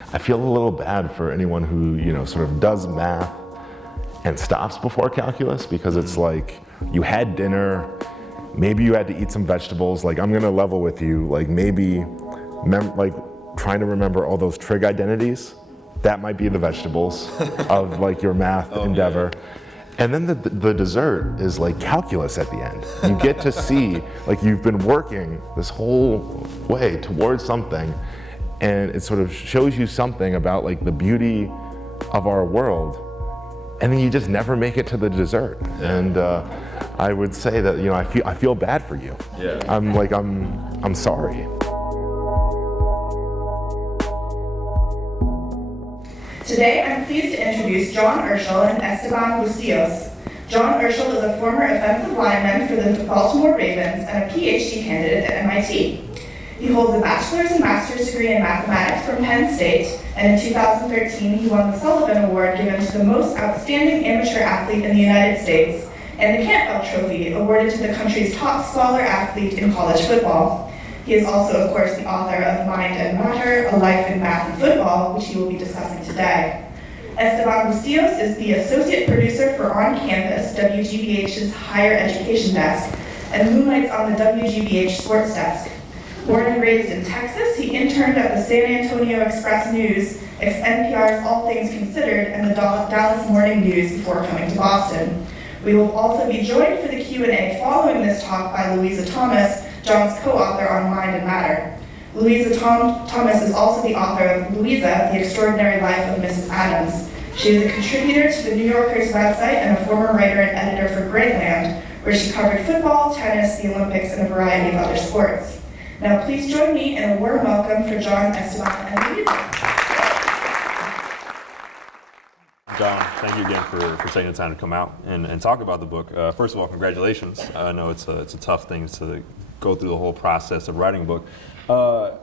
I feel a little bad for anyone who, sort of does math and stops before calculus, because it's like you had dinner, maybe you had to eat some vegetables. Like, I'm gonna level with you, like maybe trying to remember all those trig identities, that might be the vegetables of like your math endeavor. Yeah. And then the dessert is like calculus at the end. You get to see, like, you've been working this whole way towards something, and it sort of shows you something about like the beauty of our world, and then you just never make it to the dessert. And I would say that, I feel bad for you. Yeah. I'm sorry. Today, I'm pleased to introduce John Urschel and Esteban Bustillos. John Urschel is a former offensive lineman for the Baltimore Ravens and a Ph.D. candidate at MIT. He holds a bachelor's and master's degree in mathematics from Penn State, and in 2013, he won the Sullivan Award given to the most outstanding amateur athlete in the United States, and the Campbell Trophy, awarded to the country's top scholar athlete in college football. He is also, of course, the author of Mind and Matter, A Life in Math and Football, which he will be discussing today. Esteban Bustillos is the associate producer for On Campus, WGBH's higher education desk, and moonlights on the WGBH sports desk. Born and raised in Texas, he interned at the San Antonio Express News, NPR's All Things Considered, and the Dallas Morning News before coming to Boston. We will also be joined for the Q&A following this talk by Louisa Thomas, John's co-author on Mind and Matter. Louisa Thomas is also the author of Louisa, The Extraordinary Life of Mrs. Adams. She is a contributor to the New Yorker's website and a former writer and editor for Greatland, where she covered football, tennis, the Olympics, and a variety of other sports. Now please join me in a warm welcome for John, Esteban, and Louisa. John, thank you again for taking the time to come out and talk about the book. First of all, congratulations. I know it's a tough thing to go through the whole process of writing a book.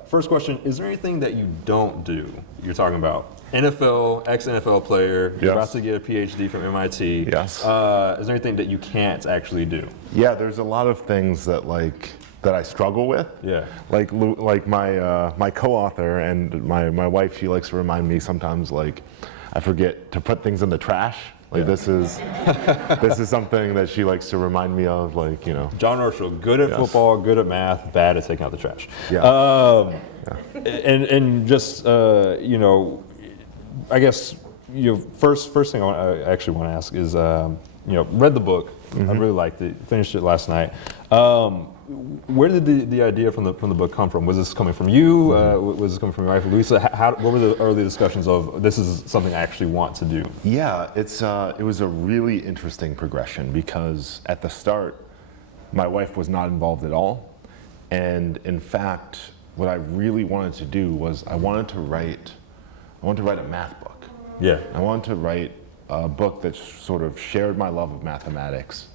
First question, is there anything that you don't do? You're talking about NFL, ex-NFL player, you're about to get a Ph.D. from MIT. Yes. Is there anything that you can't actually do? Yeah, there's a lot of things that I struggle with. Yeah. Like my co-author and my wife, she likes to remind me sometimes, like, I forget to put things in the trash. Like, this is something that she likes to remind me of, like, John Urschel, good at football, good at math, bad at taking out the trash. Yeah. And just, I guess, first thing I actually want to ask is, read the book. Mm-hmm. I really liked it. Finished it last night. Where did the idea from the book come from? Was this coming from you? Was this coming from your wife, Louisa? What were the early discussions of this is something I actually want to do? Yeah, it was a really interesting progression, because at the start, my wife was not involved at all, and in fact, what I really wanted to do was I wanted to write a math book. Yeah. I wanted to write a book that sort of shared my love of mathematics,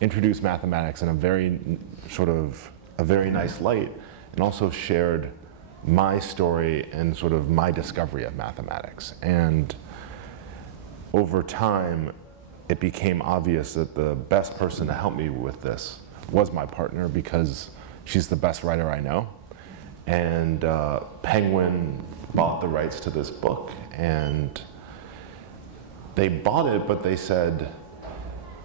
introduced mathematics in a very nice light, and also shared my story and sort of my discovery of mathematics. And over time, it became obvious that the best person to help me with this was my partner, because she's the best writer I know. And Penguin bought the rights to this book, and they bought it, but they said,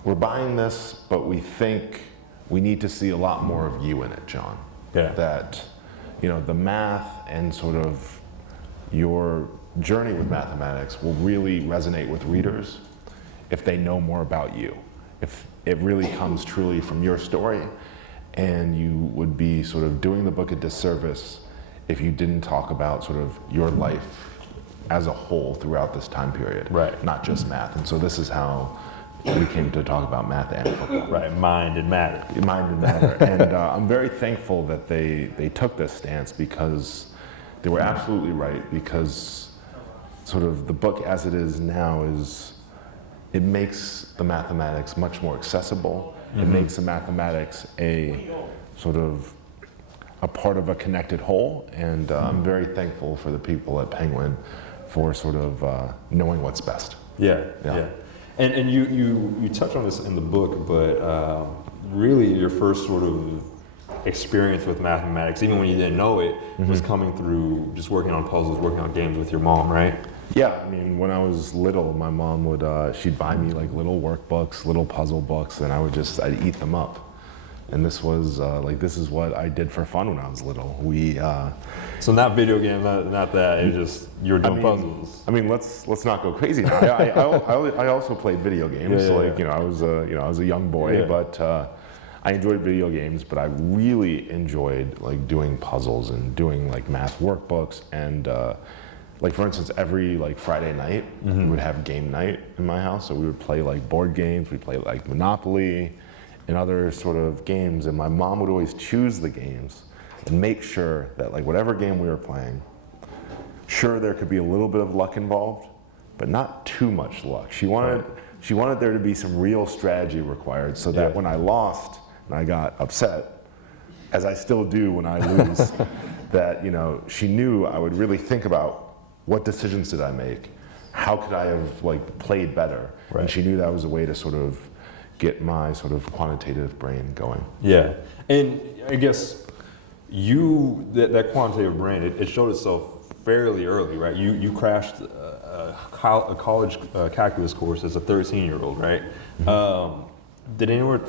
we're buying this, but we think we need to see a lot more of you in it, John. Yeah. That, the math and sort of your journey with mathematics will really resonate with readers if they know more about you. If it really comes truly from your story, and you would be sort of doing the book a disservice if you didn't talk about sort of your life as a whole throughout this time period. Right. Not just math. And so this is how we came to talk about math and football. Right, mind and matter. Mind and matter. And I'm very thankful that they took this stance, because they were absolutely right, because sort of the book as it is now it makes the mathematics much more accessible. Mm-hmm. It makes the mathematics a sort of a part of a connected whole, and I'm very thankful for the people at Penguin for sort of knowing what's best. Yeah. And you touch on this in the book, but really your first sort of experience with mathematics, even when you didn't know it, was coming through just working on puzzles, working on games with your mom, right? Yeah, I mean, when I was little, my mom would, she'd buy me like little workbooks, little puzzle books, and I'd eat them up. And this was, this is what I did for fun when I was little. So not video games, not that, it's just, you were doing puzzles. I mean, let's not go crazy now. I also played video games, I was a young boy, but I enjoyed video games, but I really enjoyed like doing puzzles and doing like math workbooks and, like for instance, every like Friday night, we would have game night in my house. So we would play like board games, we'd play like Monopoly and other sort of games. And my mom would always choose the games and make sure that like whatever game we were playing, sure there could be a little bit of luck involved, but not too much luck. She wanted there to be some real strategy required so that when I lost and I got upset, as I still do when I lose, that she knew I would really think about what decisions did I make? How could I have like played better? Right. And she knew that was a way to sort of get my sort of quantitative brain going. Yeah, and I guess that quantitative brain, it showed itself fairly early, right? You crashed a college calculus course as a 13-year-old, right? Did anyone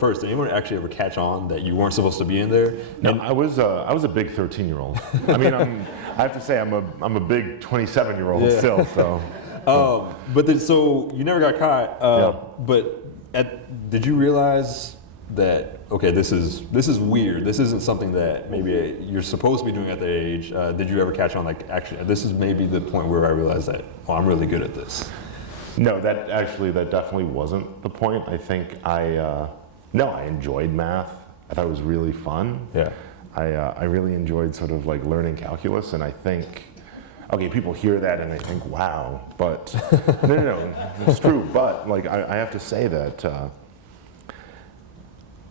actually ever catch on that you weren't supposed to be in there? No, I was a big 13-year-old. I mean, I have to say I'm a big 27-year-old still. So. But then, so you never got caught. But did you realize that this is weird? This isn't something that maybe you're supposed to be doing at that age. Did you ever catch on like actually this is maybe the point where I realized that I'm really good at this? No, that definitely wasn't the point. I think I enjoyed math. I thought it was really fun. Yeah. I really enjoyed sort of like learning calculus, and I think, people hear that and they think, wow, but no, it's true. But like I have to say that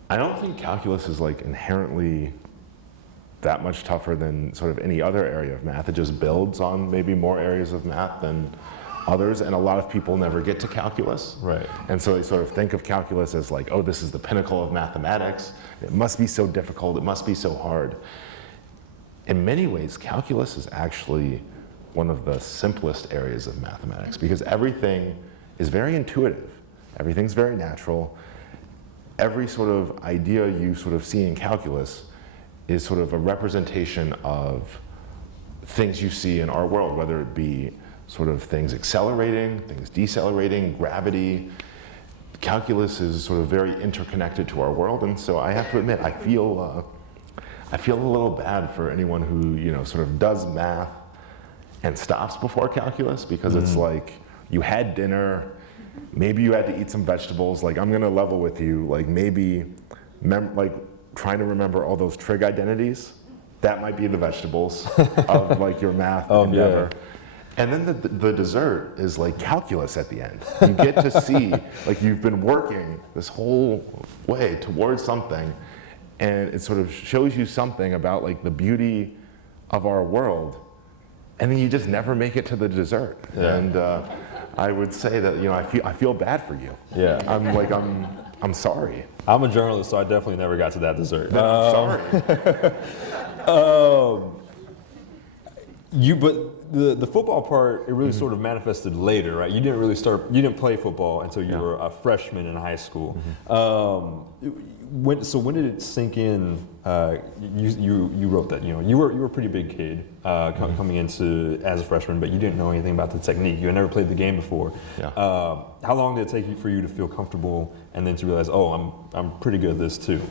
I don't think calculus is like inherently that much tougher than sort of any other area of math. It just builds on maybe more areas of math than others, and a lot of people never get to calculus. Right. And so they sort of think of calculus as like, oh, this is the pinnacle of mathematics. It must be so difficult, it must be so hard. In many ways, calculus is actually one of the simplest areas of mathematics because everything is very intuitive. Everything's very natural. Every sort of idea you sort of see in calculus is sort of a representation of things you see in our world, whether it be sort of things accelerating, things decelerating, gravity. Calculus is sort of very interconnected to our world, and so I have to admit, I feel a little bad for anyone who sort of does math and stops before calculus because it's like you had dinner, maybe you had to eat some vegetables. Like I'm gonna level with you, like maybe trying to remember all those trig identities. That might be the vegetables of like your math endeavor. Yeah. And then the dessert is like calculus at the end. You get to see, like you've been working this whole way towards something, and it sort of shows you something about like the beauty of our world, and then you just never make it to the dessert. Yeah. And I would say that I feel bad for you. Yeah. I'm sorry. I'm a journalist, so I definitely never got to that dessert. I'm sorry. But the football part, it really sort of manifested later, right? You didn't play football until you were a freshman in high school. When did it sink in? You wrote that you were a pretty big kid coming into as a freshman, but you didn't know anything about the technique. You had never played the game before. Yeah. How long did it take for you to feel comfortable and then to realize, I'm pretty good at this too?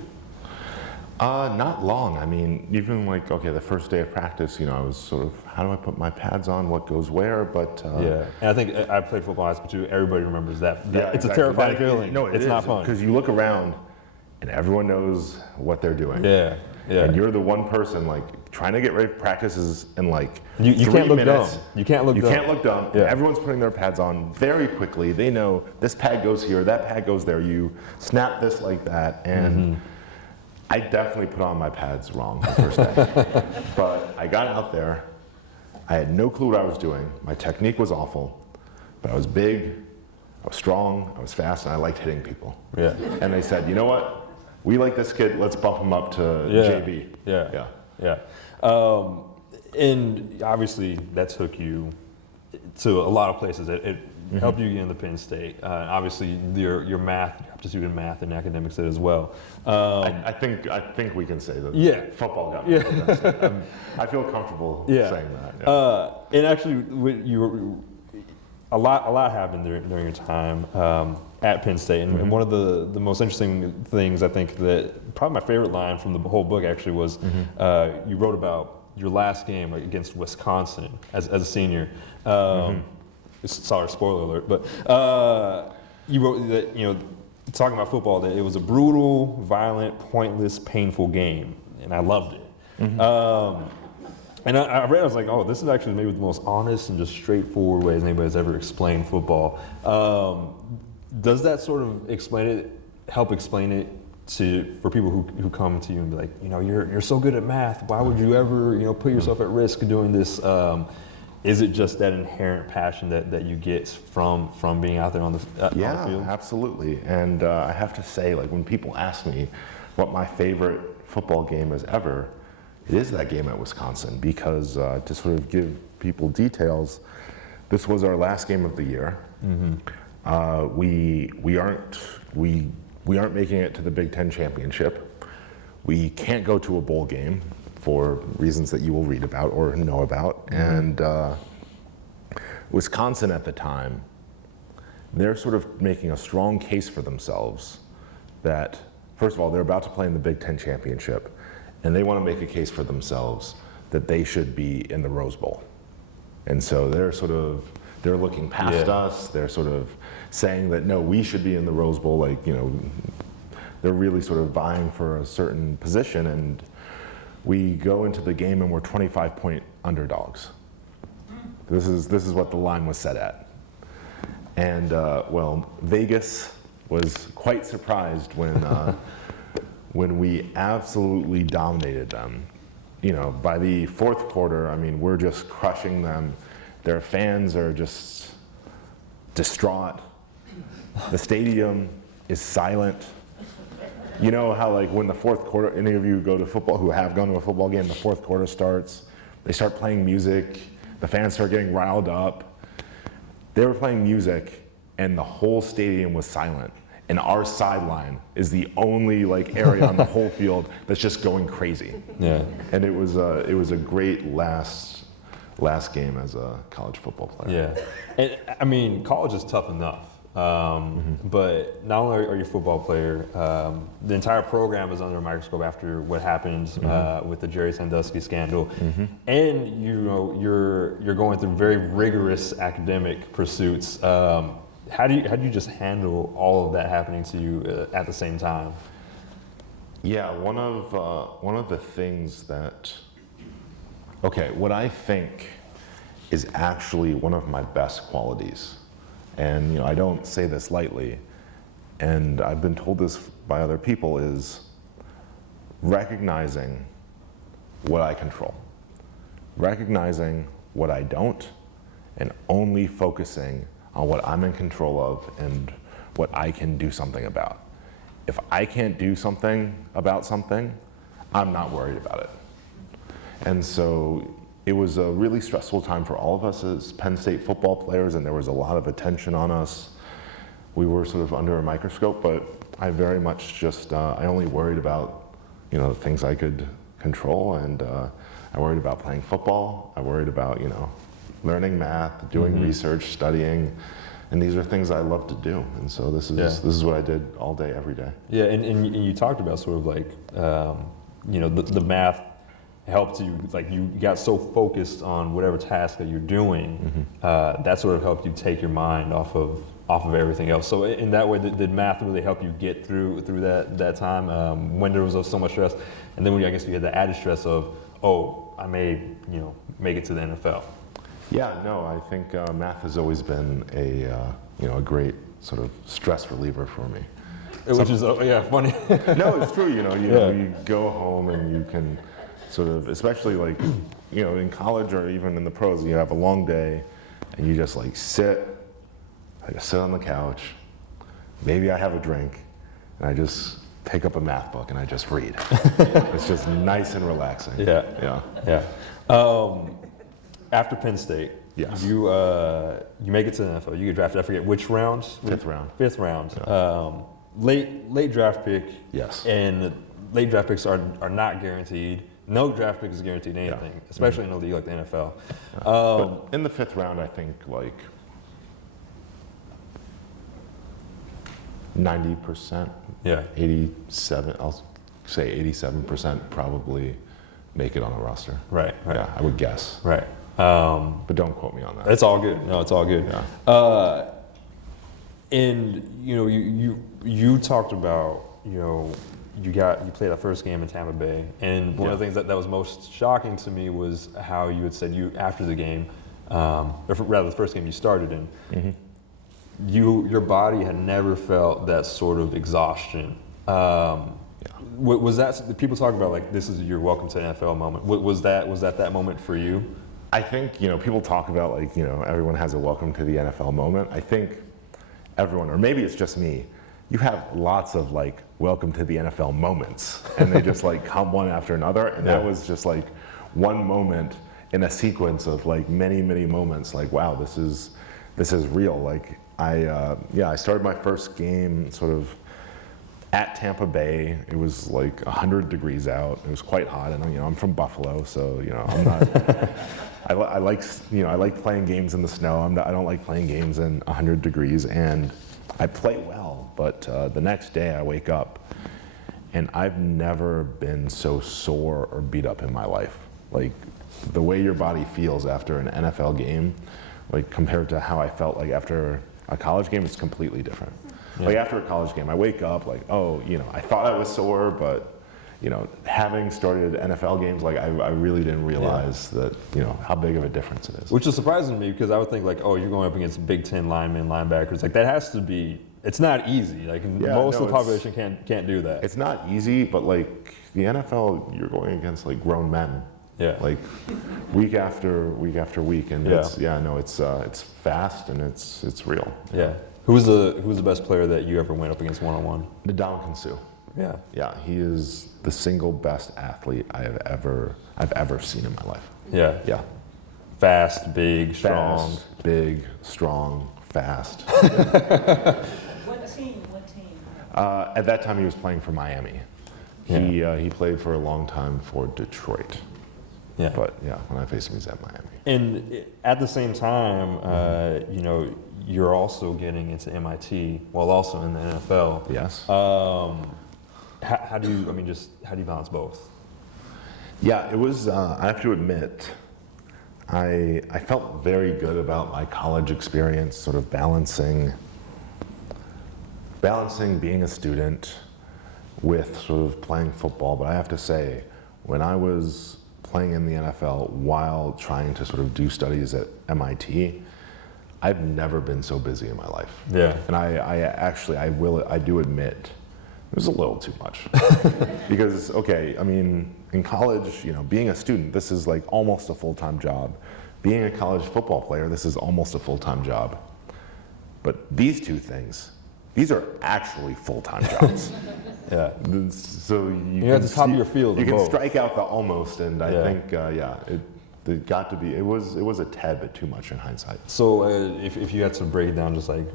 Not long. I mean, even like, the first day of practice, I was sort of, how do I put my pads on? What goes where? But and I think I played football in high school too. Everybody remembers that. Yeah, it's a terrifying feeling. No, it's not fun because you look around and everyone knows what they're doing. Yeah. And you're the one person like trying to get ready for practices in like you 3 can't look minutes. dumb. You can't look dumb. Yeah. Everyone's putting their pads on very quickly. They know this pad goes here, that pad goes there. You snap this like that, and I definitely put on my pads wrong the first day. But I got out there. I had no clue what I was doing. My technique was awful, but I was big, I was strong, I was fast, and I liked hitting people. Yeah. And they said, you know what? we like this kid, let's bump him up to JV. Yeah. And obviously that took you to a lot of places. It helped you get into Penn State. Obviously your math, your aptitude in math and academics did as well. I think we can say that football got me. I feel comfortable saying that. And actually, a lot happened during your time at Penn State, and one of the most interesting things, I think, that probably my favorite line from the whole book actually was you wrote about your last game against Wisconsin as a senior. Sorry, spoiler alert, but you wrote that, talking about football, that it was a brutal, violent, pointless, painful game, and I loved it. And I read, I was like, oh, this is actually maybe the most honest and just straightforward ways anybody's ever explained football. Does that sort of help explain it for people who come to you and be like, you're so good at math, why would you ever, put yourself at risk doing this? Is it just that inherent passion that you get from being out there on the field? Yeah, absolutely. And I have to say, like, when people ask me what my favorite football game is ever, it is that game at Wisconsin, because to sort of give people details, this was our last game of the year. We aren't making it to the Big Ten championship. We can't go to a bowl game for reasons that you will read about or know about. And Wisconsin at the time, they're sort of making a strong case for themselves that, first of all, they're about to play in the Big Ten championship, and they want to make a case for themselves that they should be in the Rose Bowl. And so they're looking past us. They're sort of saying that, no, we should be in the Rose Bowl. Like, they're really sort of vying for a certain position. And we go into the game and we're 25-point underdogs. This is what the line was set at. And Vegas was quite surprised when we absolutely dominated them. By the fourth quarter, I mean, we're just crushing them. Their fans are just distraught. The stadium is silent. You know how, like, when the fourth quarter, any of you go to football, who have gone to a football game, the fourth quarter starts, they start playing music, the fans start getting riled up. They were playing music and the whole stadium was silent. And our sideline is the only area on the whole field that's just going crazy. Yeah. And it was a great last game as a college football player. Yeah. And I mean, college is tough enough. But not only are you a football player, the entire program is under a microscope after what happened with the Jerry Sandusky scandal, and you're going through very rigorous academic pursuits. How do you just handle all of that happening to you at the same time? Yeah, one of the things that, what I think is actually one of my best qualities. And I don't say this lightly, and I've been told this by other people, is recognizing what I control, recognizing what I don't, and only focusing on what I'm in control of and what I can do something about. If I can't do something about something, I'm not worried about it. And so it was a really stressful time for all of us as Penn State football players, and there was a lot of attention on us. We were sort of under a microscope, but I very much just, I only worried about, the things I could control, and I worried about playing football. I worried about, learning math, doing research, studying, and these are things I love to do. And so this is what I did all day, every day. Yeah, and you talked about sort of the math helped you, you got so focused on whatever task that you're doing, that sort of helped you take your mind off of everything else. So in that way, did math really help you get through that time when there was so much stress, and then when I guess you had the added stress of, I may make it to the NFL? Yeah, no, I think math has always been a great sort of stress reliever for me. Which is funny. No, it's true. You go home and you can sort of, especially in college or even in the pros, you have a long day and you just sit on the couch. Maybe I have a drink and I just pick up a math book and I just read. It's just nice and relaxing. Yeah. After Penn State, yes, you make it to the NFL. You get drafted. I forget which round. Fifth round. Fifth round. Yeah. Late draft pick. Yes. And late draft picks are not guaranteed. No draft pick is guaranteed anything, especially in a league like the NFL. But in the fifth round, I think like 90%, 87, I'll say 87% probably make it on the roster. Right. Yeah, I would guess. Right. But don't quote me on that. It's all good. No, it's all good. Yeah. And you talked about, you played that first game in Tampa Bay, and one of the things that was most shocking to me was how you had said after the game, or rather the first game you started in, your body had never felt that sort of exhaustion. Was that, people talk about like this is your welcome to NFL moment? Was that moment for you? I think people talk about like everyone has a welcome to the NFL moment. I think everyone, or maybe it's just me, you have lots of like welcome to the NFL moments, and they just like come one after another, and that was just like one moment in a sequence of like many moments. Like, wow, this is real. Like I started my first game sort of at Tampa Bay. It was like 100 degrees out. It was quite hot, and I'm from Buffalo, so I'm not. I like playing games in the snow. I don't like playing games in 100 degrees, and I play well, but the next day I wake up and I've never been so sore or beat up in my life. Like the way your body feels after an NFL game, like compared to how I felt like after a college game, it's completely different. Yeah. Like after a college game, I wake up like, I thought I was sore, but having started NFL games, like I really didn't realize that, how big of a difference it is. Which is surprising to me because I would think like, you're going up against Big Ten linemen, linebackers. Like that has to be, it's not easy. Like most of the population can't do that. It's not easy, but like the NFL, you're going against like grown men. Yeah. Like week after week, and it's fast and it's real. Yeah. Who was the best player that you ever went up against one-on-one? Ndamukong Suh. Yeah. Yeah, he is the single best athlete I've ever seen in my life. Yeah. Yeah. Fast, big, strong. Fast, big, strong, fast. What team? At that time, he was playing for Miami. Yeah. He played for a long time for Detroit. Yeah. But when I faced him, he's at Miami. And at the same time, you're also getting into MIT while also in the NFL. Yes. How do you balance both? Yeah, it was, I have to admit, I felt very good about my college experience, sort of balancing being a student with sort of playing football. But I have to say, when I was playing in the NFL while trying to sort of do studies at MIT, I've never been so busy in my life. Yeah. And I do admit, it was a little too much. Because, in college, being a student, this is like almost a full-time job. Being a college football player, this is almost a full-time job. But these two things, these are actually full-time jobs. Yeah. So you're at the top of your field. You can both. strike out the almost, and I think, it got to be, it was a tad bit too much in hindsight. So if you had to break it down, just like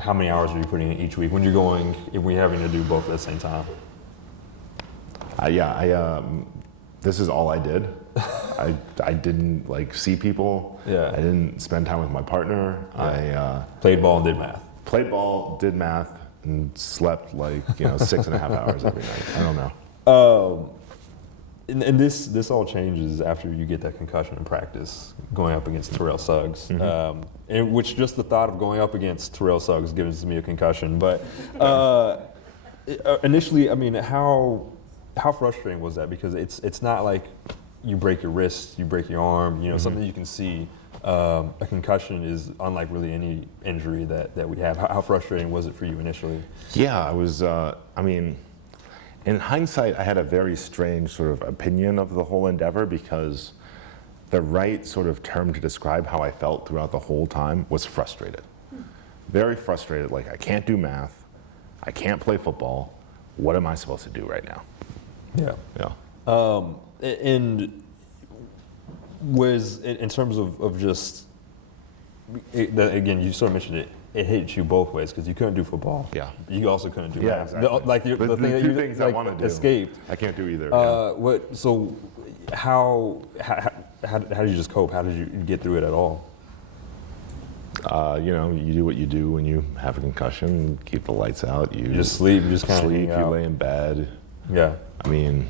how many hours are you putting in each week when we're having to do both at the same time? This is all I did. I didn't like see people. Yeah. I didn't spend time with my partner. Yeah. Played ball and did math. Played ball, did math, and slept like 6.5 hours every night. I don't know. And this all changes after you get that concussion in practice, going up against Terrell Suggs. In which just the thought of going up against Terrell Suggs gives me a concussion. But initially, how frustrating was that? Because it's not like you break your wrist, you break your arm, something you can see. A concussion is unlike really any injury that we have. How frustrating was it for you initially? Yeah, I was, in hindsight, I had a very strange sort of opinion of the whole endeavor, because the right sort of term to describe how I felt throughout the whole time was frustrated. Very frustrated, like I can't do math, I can't play football, what am I supposed to do right now? Yeah. Yeah. And was in terms of just again, you sort of mentioned it. It hit you both ways because you couldn't do football. Yeah. You also couldn't do Yeah, math. exactly. Like the The thing that two you things I want to do escaped. I can't do either. Yeah. So how did you just cope? How did you get through it at all? You know, you do what you do when you have a concussion. Keep the lights out. You You just sleep. You just kind of sleep. hang You out. lay in bed. Yeah. I mean,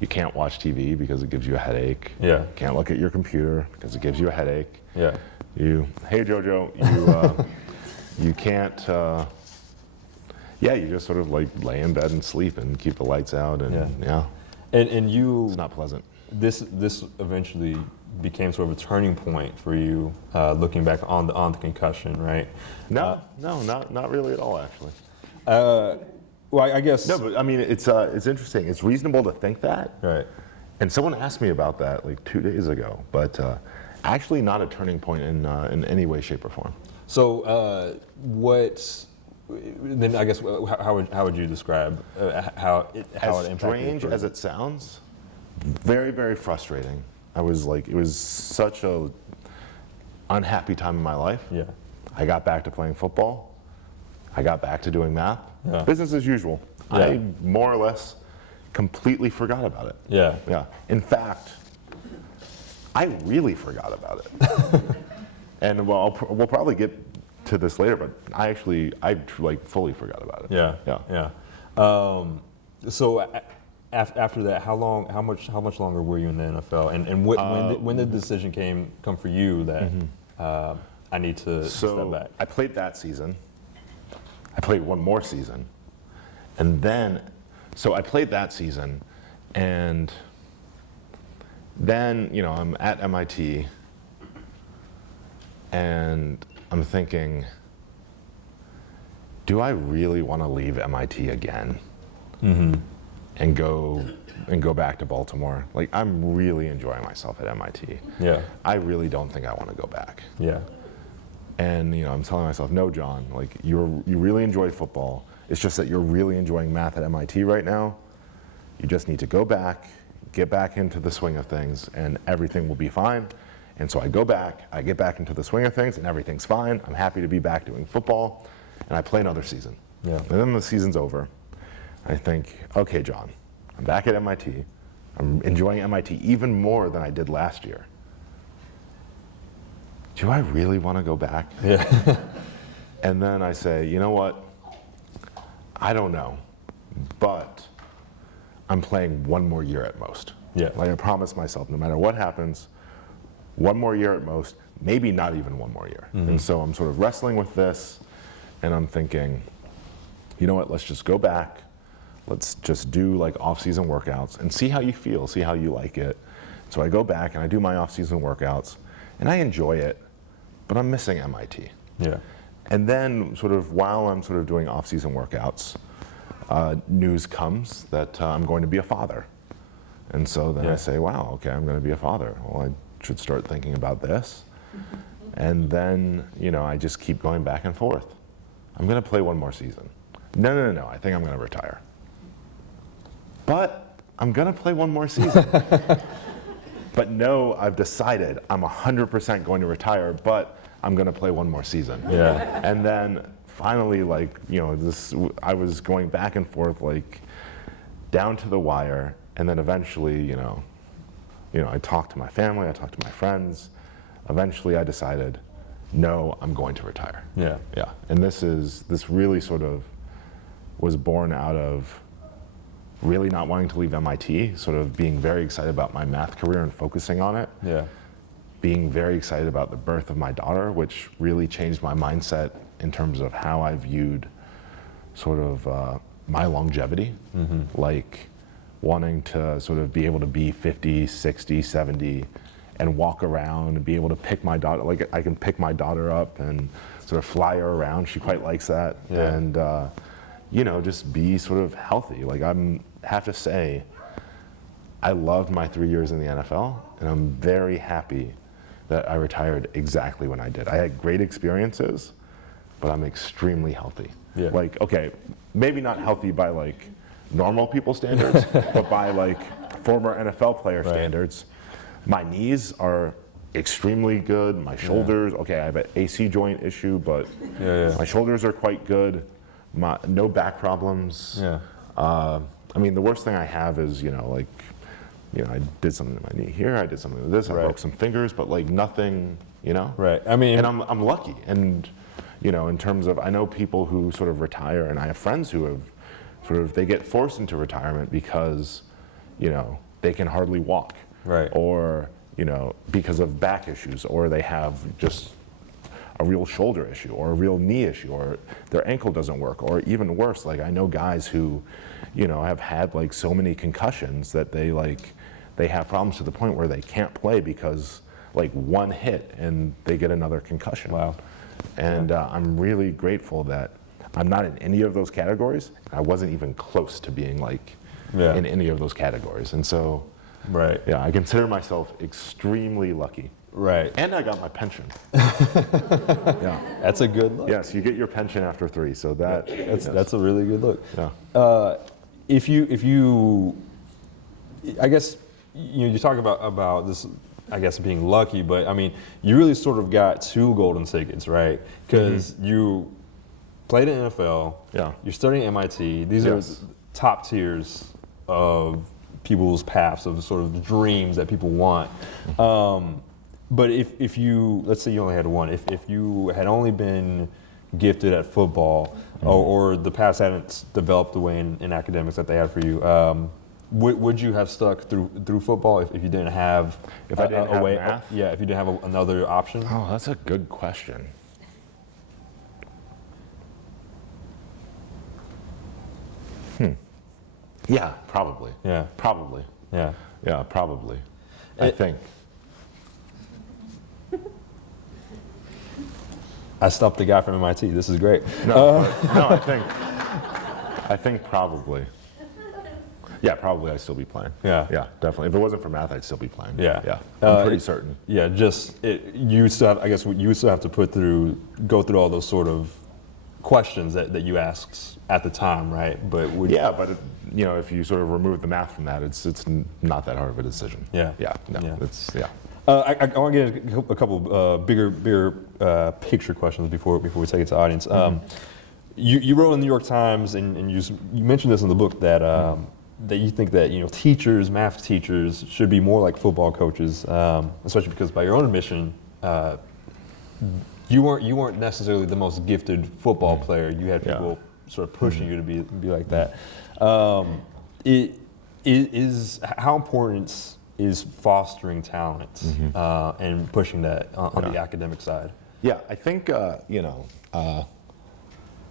you can't watch TV because it gives you a headache. Yeah. Can't look at your computer because it gives you a headache. Yeah. Hey Jojo, you can't. Yeah, you just sort of like lay in bed and sleep and keep the lights out, and yeah, And you it's not pleasant. this eventually became sort of a turning point for you, looking back on the concussion, right? No, not really at all, actually. Well, I guess. No, but I mean, it's interesting. It's reasonable to think that. Right. And someone asked me about that like 2 days ago, but actually not a turning point in any way, shape, or form. So then I guess how would you describe how it As impacted strange you? as it sounds, very, very frustrating. It was such a unhappy time in my life. Yeah. I got back to playing football. I got back to doing math. Yeah. Business as usual. Yeah. I more or less completely forgot about it. Yeah. Yeah. In fact, I really forgot about it. And well, we'll probably get to this later, but I like fully forgot about it. Yeah. Yeah. Yeah. So after that, how much longer were you in the NFL? And when the decision come for you that I need to step back? I played that season. I played one more season. And then, so I played that season, and then, you know, I'm at MIT, and I'm thinking, do I really want to leave MIT again and go back to Baltimore? Like, I'm really enjoying myself at MIT. Yeah. I really don't think I want to go back. Yeah. And you know, I'm telling myself, no, John, like you really enjoy football. It's just that you're really enjoying math at MIT right now. You just need to go back, get back into the swing of things, and everything will be fine. And so I go back, I get back into the swing of things, and everything's fine. I'm happy to be back doing football, and I play another season. Yeah. And then the season's over. I think, okay, John, I'm back at MIT. I'm enjoying MIT even more than I did last year. Do I really want to go back? Yeah. And then I say, you know what? I don't know, but I'm playing one more year at most. Yeah. Like I promised myself, no matter what happens, one more year at most, maybe not even one more year. And so I'm sort of wrestling with this, and I'm thinking, you know what? Let's just go back. Let's just do like off-season workouts and see how you feel, see how you like it. So I go back and I do my off-season workouts, and I enjoy it, but I'm missing MIT. Yeah. And then sort of while I'm sort of doing off-season workouts, news comes that I'm going to be a father. And so then I say, wow, okay, I'm going to be a father. Well, I should start thinking about this. And then, you know, I just keep going back and forth. I'm going to play one more season. No, I think I'm going to retire. But I'm going to play one more season. But no, I've decided I'm 100% going to retire, but I'm going to play one more season. Yeah. And then finally, like, you know, I was going back and forth, like, down to the wire, and then eventually, you know, I talked to my family, I talked to my friends. Eventually, I decided, no, I'm going to retire. Yeah. Yeah. And this really sort of was born out of really not wanting to leave MIT, sort of being very excited about my math career and focusing on it. Yeah. Being very excited about the birth of my daughter, which really changed my mindset in terms of how I viewed sort of my longevity. Like wanting to sort of be able to be 50, 60, 70 and walk around and be able to pick my daughter, like I can pick my daughter up and sort of fly her around. She quite likes that. Yeah. And, you know, just be sort of healthy. Like have to say, I loved my 3 years in the NFL, and I'm very happy that I retired exactly when I did. I had great experiences, but I'm extremely healthy. Yeah. Like, okay, maybe not healthy by like normal people standards, but by like former NFL player Right. standards. My knees are extremely good. My shoulders, okay, I have an AC joint issue, but my shoulders are quite good. No back problems. Yeah. I mean, the worst thing I have is, I did something to my knee here, I did something to this, I broke some fingers, but like nothing, Right. I mean, And I'm lucky. And, in terms of, I know people who sort of retire, and I have friends who have they get forced into retirement because, they can hardly walk. Right. Or, because of back issues, or they have just a real shoulder issue, or a real knee issue, or their ankle doesn't work, or even worse, like I know guys who, have had like so many concussions that they have problems to the point where they can't play because like one hit and they get another concussion. Wow. And I'm really grateful that I'm not in any of those categories. I wasn't even close to being like in any of those categories. And so, I consider myself extremely lucky. Right. And I got my pension. Yeah. That's a good look. Yes, you get your pension after 3, so That's a really good look. Yeah. If you, I guess, you talk about this, I guess, being lucky, but I mean, you really sort of got 2 golden tickets, right? Because you played in NFL. Yeah. You're studying MIT. These Yes. are top tiers of people's paths, of sort of dreams that people want. But if you, let's say you only had one, if you had only been gifted at football, or the paths hadn't developed the way in academics that they had for you, would you have stuck through football if you didn't have If I didn't have way? math? Yeah, if you didn't have another option. Oh, that's a good question. Yeah, probably. Yeah. Probably. Yeah. Yeah, probably. I think. I stopped the guy from MIT. This is great. No, I think probably. Yeah, probably I'd still be playing. Yeah. Yeah, definitely. If it wasn't for math, I'd still be playing. Yeah. Yeah. I'm pretty certain. Yeah, you still have, I guess you still have to go through all those sort of questions that you asked at the time, right? But if you sort of remove the math from that, it's not that hard of a decision. Yeah. Yeah. No. Yeah. It's yeah. I want to get a couple bigger picture questions before we take it to the audience. You wrote in the New York Times, and you mentioned this in the book that that you think that teachers, math teachers, should be more like football coaches, especially because by your own admission, you weren't necessarily the most gifted football player. You had people sort of pushing you to be like that. How important is fostering talent and pushing that on the academic side? Yeah, I think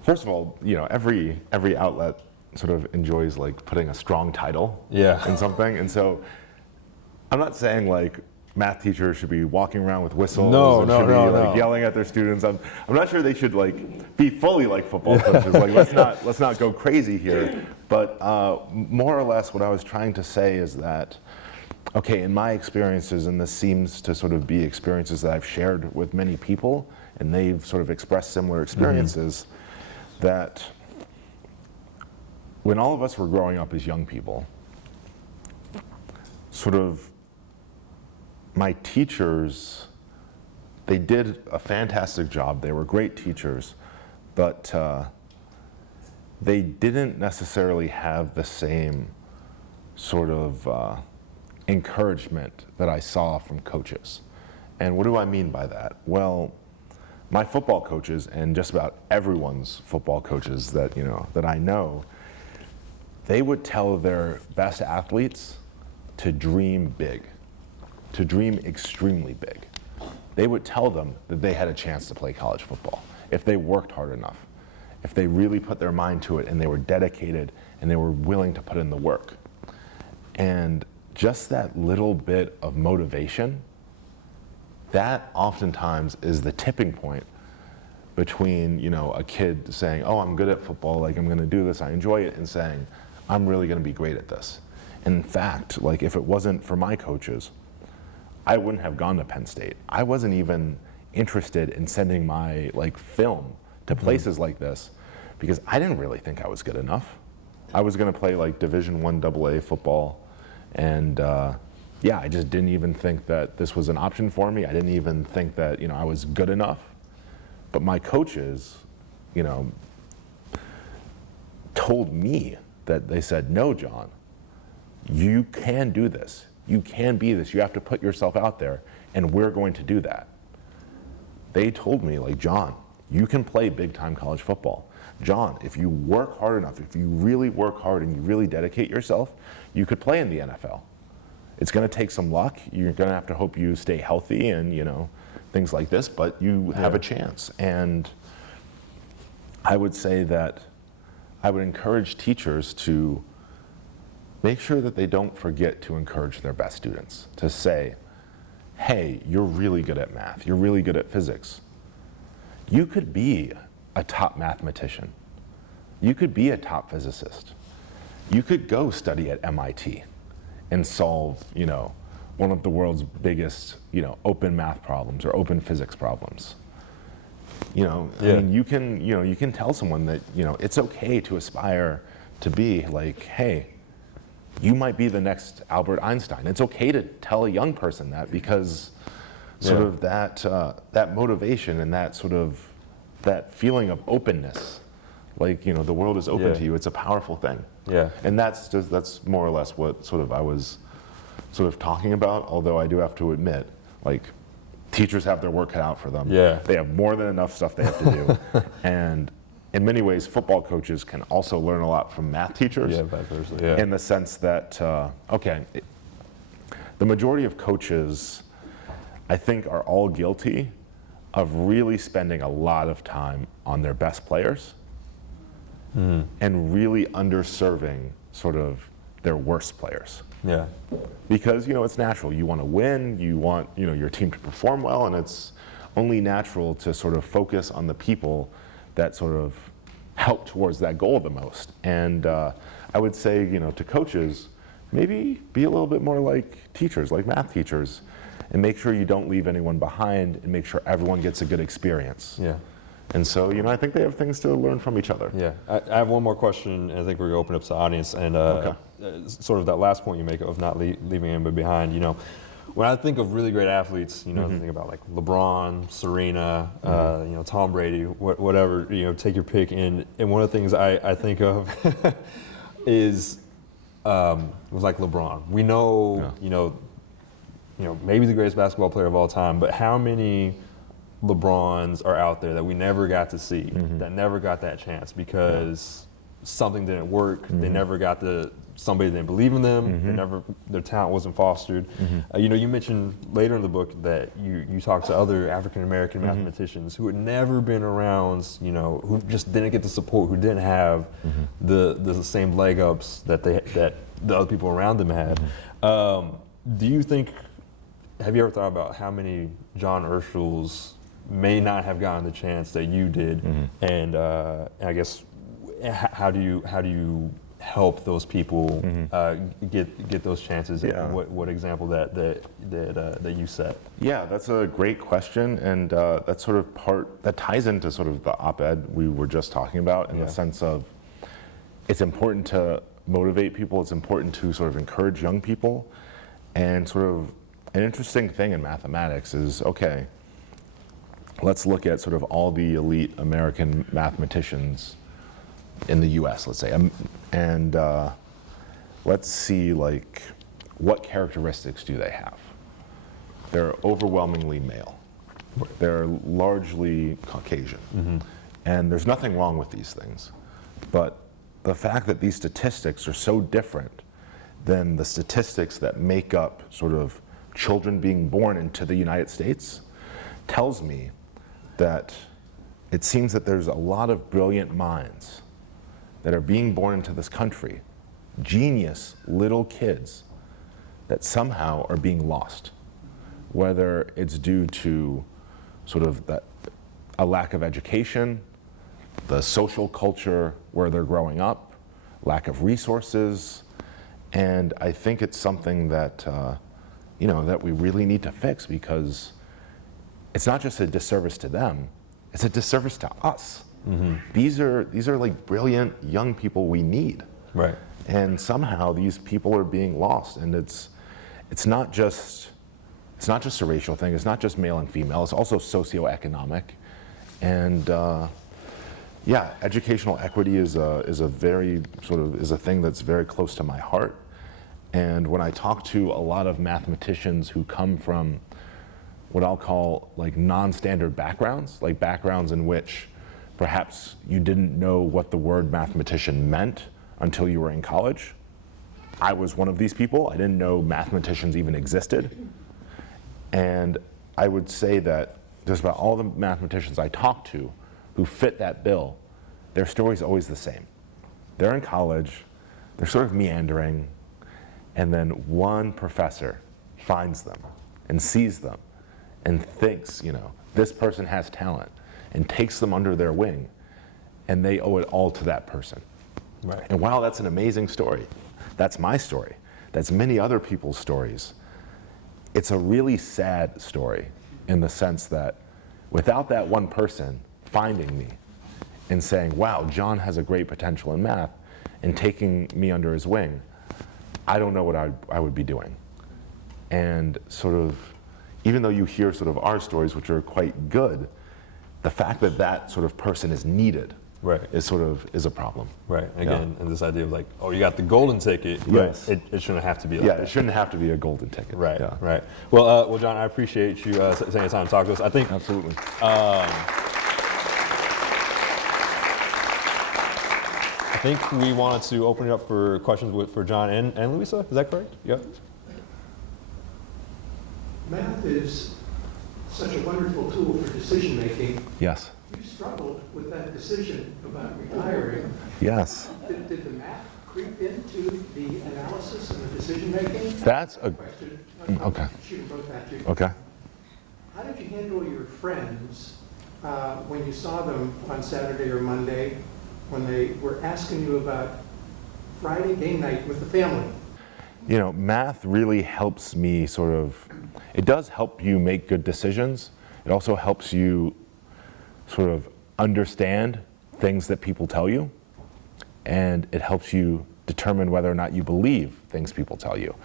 first of all, every outlet sort of enjoys like putting a strong title in something, and so I'm not saying like math teachers should be walking around with whistles and yelling at their students. I'm not sure they should like be fully like football coaches. Like let's not go crazy here. But more or less, what I was trying to say is that, okay, in my experiences, and this seems to sort of be experiences that I've shared with many people, and they've sort of expressed similar experiences, that when all of us were growing up as young people, sort of my teachers, they did a fantastic job. They were great teachers, but they didn't necessarily have the same sort of encouragement that I saw from coaches. And what do I mean by that? Well, my football coaches, and just about everyone's football coaches that that I know, they would tell their best athletes to dream big, to dream extremely big. They would tell them that they had a chance to play college football if they worked hard enough, if they really put their mind to it and they were dedicated and they were willing to put in the work. And just that little bit of motivation, that oftentimes is the tipping point between a kid saying, oh, I'm good at football, like I'm gonna do this, I enjoy it, and saying, I'm really gonna be great at this. And in fact, like if it wasn't for my coaches, I wouldn't have gone to Penn State. I wasn't even interested in sending my film to places like this because I didn't really think I was good enough. I was going to play like Division I AA football, and yeah, I just didn't even think that this was an option for me. I didn't even think that, you know, I was good enough. But my coaches, you know, told me that they said, no, John, you can do this. You can be this. You have to put yourself out there, and we're going to do that. They told me, like, John, you can play big-time college football. John, if you work hard enough, if you really work hard and you really dedicate yourself, you could play in the NFL. It's going to take some luck. You're going to have to hope you stay healthy and, you know, things like this, but you have a chance. And I would say that I would encourage teachers to make sure that they don't forget to encourage their best students, to say, hey, you're really good at math, you're really good at physics. You could be a top mathematician. You could be a top physicist. You could go study at MIT and solve, you know, one of the world's biggest, you know, open math problems or open physics problems. You know, I mean, you can tell someone that, you know, it's okay to aspire to be like, hey, you might be the next Albert Einstein. It's okay to tell a young person that, because sort of that motivation and that sort of that feeling of openness, like, you know, the world is open to you. It's a powerful thing. Yeah. And that's more or less what sort of I was sort of talking about. Although I do have to admit, like, teachers have their work cut out for them. Yeah. They have more than enough stuff they have to do. And in many ways, football coaches can also learn a lot from math teachers. Yeah, vice versa. Yeah. In the sense that, the majority of coaches, I think, are all guilty of really spending a lot of time on their best players and really underserving sort of their worst players. Yeah. Because, you know, it's natural. You want to win, you want, you know, your team to perform well, and it's only natural to sort of focus on the people that sort of help towards that goal the most. And I would say, you know, to coaches, maybe be a little bit more like teachers, like math teachers, and make sure you don't leave anyone behind and make sure everyone gets a good experience. Yeah. And so, you know, I think they have things to learn from each other. Yeah. I have one more question, and I think we're going to open up to the audience. And sort of that last point you make of not leaving anybody behind, you know, when I think of really great athletes, you know, I think about like LeBron, Serena, you know, Tom Brady, whatever, you know, take your pick. And one of the things I think of is was like LeBron. We know, you know, maybe the greatest basketball player of all time, but how many LeBrons are out there that we never got to see, that never got that chance because something didn't work, they never got somebody didn't believe in them, their talent wasn't fostered. You know, you mentioned later in the book that you talked to other African American mathematicians who had never been around, you know, who just didn't get the support, who didn't have the same leg ups that the other people around them had. Do you think, have you ever thought about how many John Urschels may not have gotten the chance that you did, and I guess how do you help those people get those chances? What example that you set? Yeah, that's a great question, and that's sort of part that ties into sort of the op-ed we were just talking about, in the sense of it's important to motivate people, it's important to sort of encourage young people, and sort of an interesting thing in mathematics is, okay, let's look at sort of all the elite American mathematicians in the US, let's say, and let's see, like, what characteristics do they have? They're overwhelmingly male. They're largely Caucasian. And there's nothing wrong with these things. But the fact that these statistics are so different than the statistics that make up sort of children being born into the United States tells me that it seems that there's a lot of brilliant minds that are being born into this country, genius little kids, that somehow are being lost, whether it's due to sort of a lack of education, the social culture where they're growing up, lack of resources, and I think it's something that you know, that we really need to fix, because it's not just a disservice to them, it's a disservice to us. These are like brilliant young people we need. Right. And somehow these people are being lost, and it's not just a racial thing. It's not just male and female. It's also socioeconomic, and yeah, educational equity is a very is a thing that's very close to my heart. And when I talk to a lot of mathematicians who come from what I'll call like non-standard backgrounds, like backgrounds in which perhaps you didn't know what the word mathematician meant until you were in college. I was one of these people. I didn't know mathematicians even existed. And I would say that just about all the mathematicians I talk to who fit that bill, their story's always the same. They're in college, they're sort of meandering, and then one professor finds them and sees them and thinks, this person has talent, and takes them under their wing, and they owe it all to that person. Right. And while that's an amazing story, that's my story, that's many other people's stories, it's a really sad story in the sense that without that one person finding me and saying, wow, John has a great potential in math, and taking me under his wing, I don't know what I would be doing. And sort of, even though you hear sort of our stories, which are quite good, the fact that that sort of person is needed Right. is a problem. Right. Again, and this idea of like, oh, you got the golden ticket, but Yes. it shouldn't have to be like Yeah, that. it shouldn't have to be a golden ticket. Right. Yeah. Right. Well, John, I appreciate you taking the time to talk to us. I think Absolutely. I think we wanted to open it up for questions for John and Louisa. Is that correct? Yep. Math is such a wonderful tool for decision making. Yes. You struggled with that decision about retiring. Yes. Did the math creep into the analysis and the decision making? That's a Question. okay. Shooting both at you. Okay. How did you handle your friends when you saw them on Saturday or Monday when they were asking you about Friday game night with the family? Math really helps me it does help you make good decisions. It also helps you sort of understand things that people tell you, and it helps you determine whether or not you believe things people tell you.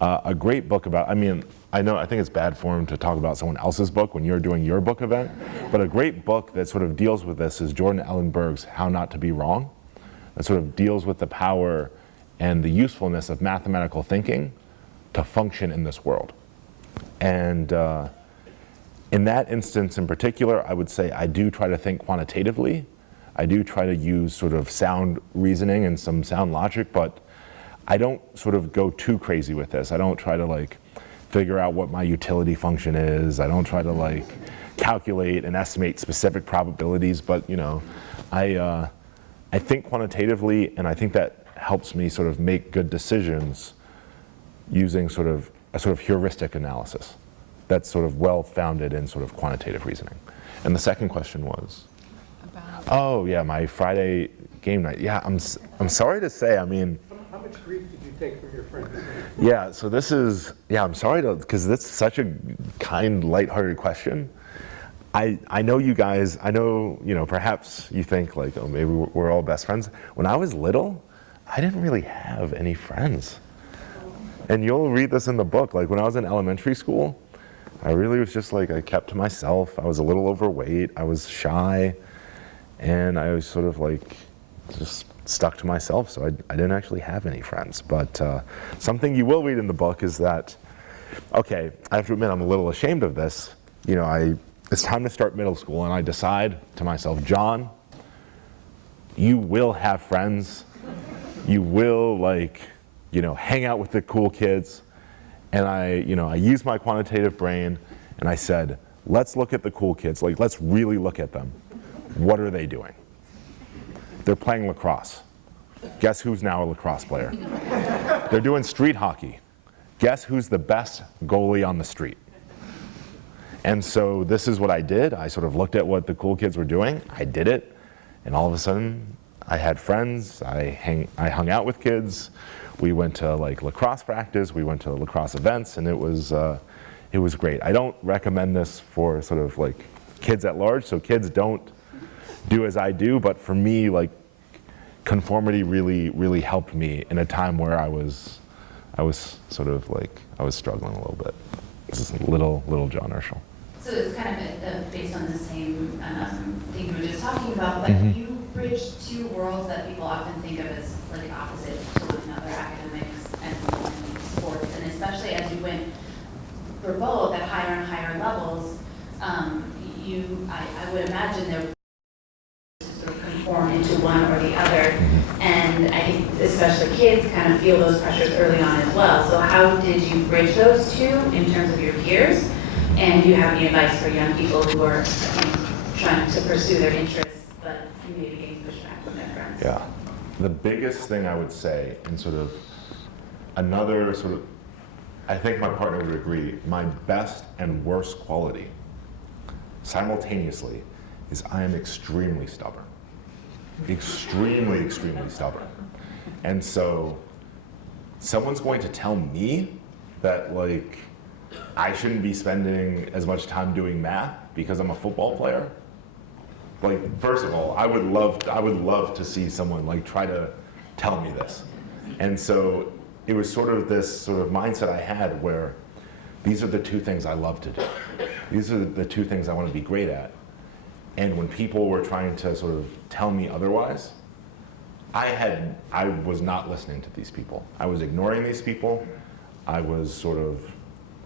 A great book about, I think it's bad form to talk about someone else's book when you're doing your book event, but a great book that sort of deals with this is Jordan Ellenberg's How Not to Be Wrong. That sort of deals with the power and the usefulness of mathematical thinking to function in this world. And in that instance in particular, I would say I do try to think quantitatively. I do try to use sort of sound reasoning and some sound logic, but I don't sort of go too crazy with this. I don't try to figure out what my utility function is. I don't try to calculate and estimate specific probabilities, but I think quantitatively, and I think that helps me sort of make good decisions using sort of a sort of heuristic analysis that's sort of well-founded in sort of quantitative reasoning. And the second question was? Oh yeah, my Friday game night. Yeah, I'm sorry to say, How much grief did you take from your friends? yeah, so this is, I'm sorry because that's such a kind, lighthearted question. I know you guys, perhaps you think oh, maybe we're all best friends. When I was little, I didn't really have any friends. And you'll read this in the book, when I was in elementary school, I really was just I kept to myself. I was a little overweight, I was shy, and I was sort of just stuck to myself, so I didn't actually have any friends. But something you will read in the book is that, okay, I have to admit I'm a little ashamed of this. It's time to start middle school, and I decide to myself, John, you will have friends. You will hang out with the cool kids. And I used my quantitative brain, and I said, let's look at the cool kids. Let's really look at them. What are they doing? They're playing lacrosse. Guess who's now a lacrosse player? They're doing street hockey. Guess who's the best goalie on the street? And so this is what I did. I sort of looked at what the cool kids were doing. I did it. And all of a sudden, I had friends. I hung out with kids. We went to lacrosse practice. We went to lacrosse events, and it was great. I don't recommend this for sort of kids at large. So kids don't do as I do. But for me, conformity really helped me in a time where I was sort of like, I was struggling a little bit. This is little John Urschel. So it's kind of based on the same thing we were just talking about, but you bridged two worlds that people often think of as like opposite to one another, academics and sports, and especially as you went for both at higher and higher levels, I would imagine there to sort of conform into one or the other, and I think especially kids kind of feel those pressures early on as well. So how did you bridge those two in terms of your peers? And do you have any advice for young people who are trying to pursue their interests, but maybe getting pushback from their friends? Yeah. The biggest thing I would say, and sort of another sort of, I think my partner would agree, my best and worst quality simultaneously is I am extremely stubborn. Extremely stubborn. And so someone's going to tell me that like I shouldn't be spending as much time doing math because I'm a football player. Like, first of all, I would love to see someone like try to tell me this. And so it was sort of this sort of mindset I had where these are the two things I love to do. These are the two things I want to be great at. And when people were trying to sort of tell me otherwise, I was not listening to these people. I was ignoring these people. I was sort of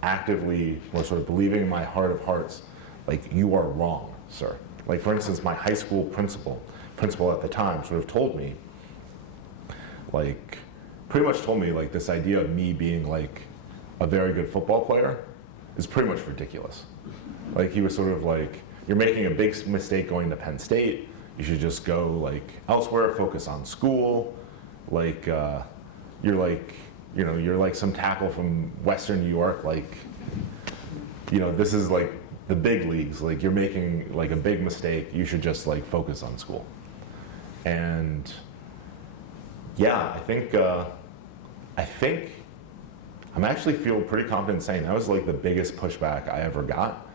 actively, or sort of believing in my heart of hearts, like, you are wrong, sir. Like, for instance, my high school principal at the time sort of told me, like, pretty much told me, like, this idea of me being, like, a very good football player is pretty much ridiculous. Like, he was sort of like, you're making a big mistake going to Penn State. You should just go, like, elsewhere, focus on school. Like, you're like, you know, you're like some tackle from Western New York. Like, you know, this is like the big leagues. Like, you're making like a big mistake. You should just like focus on school. And yeah, I think I'm actually feel pretty confident saying that was like the biggest pushback I ever got.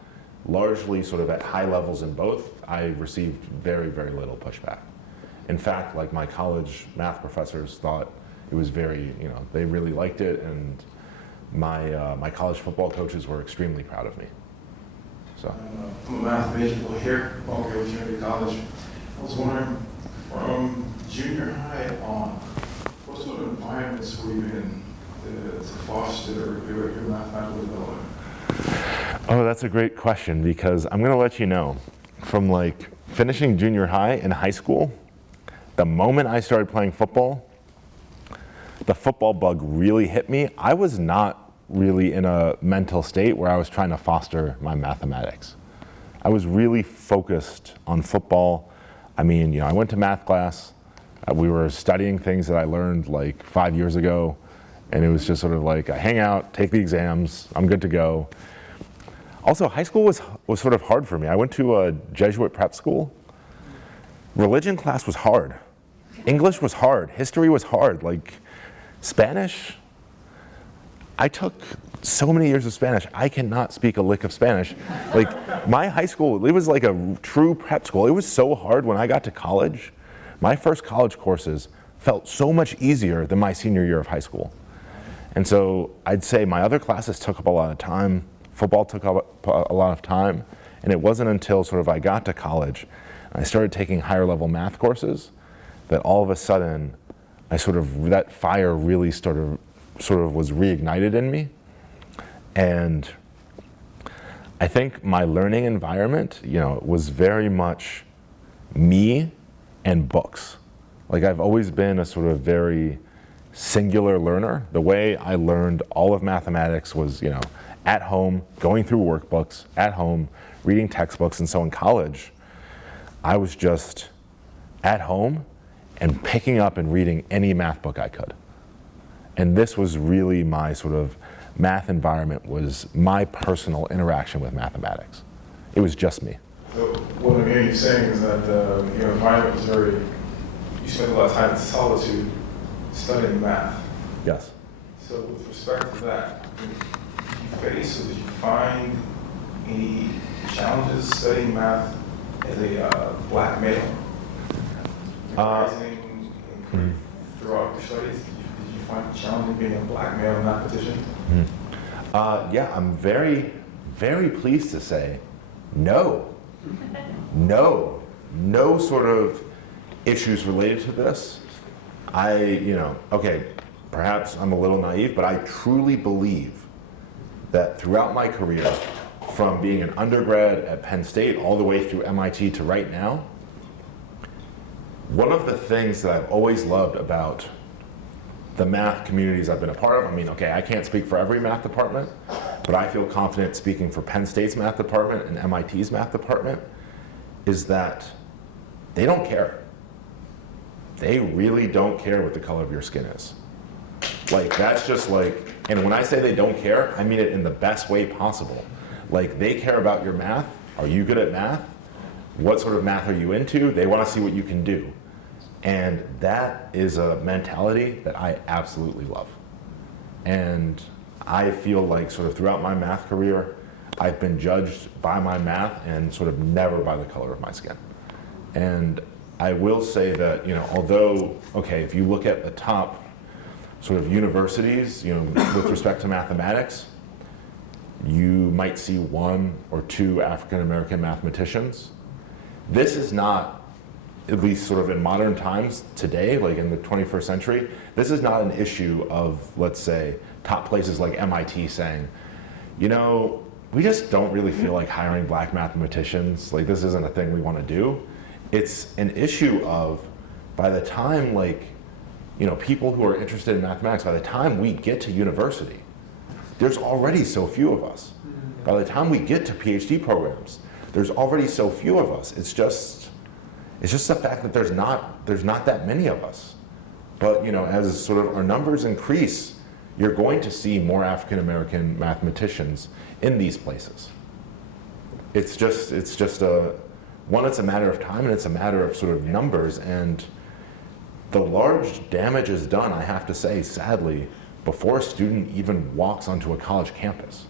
Largely sort of at high levels in both, I received very, very little pushback. In fact, like my college math professors thought it was very, you know, they really liked it, and my college football coaches were extremely proud of me. So. I'm a math major here, okay, with Jerry College. I was wondering, from junior high on, what sort of environments were you in to foster your mathematical development? Oh, that's a great question, because I'm going to let you know, from like finishing junior high and high school, the moment I started playing football, the football bug really hit me. I was not really in a mental state where I was trying to foster my mathematics. I was really focused on football. I mean, you know, I went to math class. We were studying things that I learned like 5 years ago, and it was just sort of like, I hang out, take the exams, I'm good to go. Also, high school was sort of hard for me. I went to a Jesuit prep school. Religion class was hard. English was hard. History was hard. Like, Spanish, I took so many years of Spanish. I cannot speak a lick of Spanish. Like, my high school, it was like a true prep school. It was so hard when I got to college. My first college courses felt so much easier than my senior year of high school. And so I'd say my other classes took up a lot of time. Football took up a lot of time. And it wasn't until sort of I got to college and I started taking higher level math courses that all of a sudden I sort of, that fire really sort of was reignited in me. And I think my learning environment, you know, was very much me and books. Like, I've always been a sort of very singular learner. The way I learned all of mathematics was, you know, at home, going through workbooks, at home, reading textbooks. And so in college, I was just at home and picking up and reading any math book I could. And this was really my sort of math environment, was my personal interaction with mathematics. It was just me. So what I'm hearing you saying is that your environment was very, you spent a lot of time in solitude studying math. Yes. So with respect to that, did you face or did you find any challenges studying math as a black male? Rising in studies? Did you find it challenging being a black male in mathematician? Yeah, I'm very, very pleased to say no. No sort of issues related to this. Okay, perhaps I'm a little naive, but I truly believe that throughout my career, from being an undergrad at Penn State all the way through MIT to right now, one of the things that I've always loved about the math communities I've been a part of, I can't speak for every math department, but I feel confident speaking for Penn State's math department and MIT's math department, is that they don't care. They really don't care what the color of your skin is. Like, that's just like, and when I say they don't care, I mean it in the best way possible. Like, they care about your math. Are you good at math? What sort of math are you into? They want to see what you can do. And that is a mentality that I absolutely love. And I feel like sort of throughout my math career, I've been judged by my math and sort of never by the color of my skin. And I will say that, although, if you look at the top sort of universities, with respect to mathematics, you might see one or two African-American mathematicians. This is not, at least sort of in modern times today, like in the 21st century, this is not an issue of, let's say, top places like MIT saying, we just don't really feel like hiring black mathematicians. Like, this isn't a thing we want to do. It's an issue of, by the time people who are interested in mathematics, by the time we get to university, there's already so few of us. By the time we get to PhD programs, there's already so few of us. It's just the fact that there's not that many of us. But as sort of our numbers increase, you're going to see more African American mathematicians in these places. It's just it's a matter of time, and it's a matter of sort of numbers, and the large damage is done, I have to say, sadly, before a student even walks onto a college campus.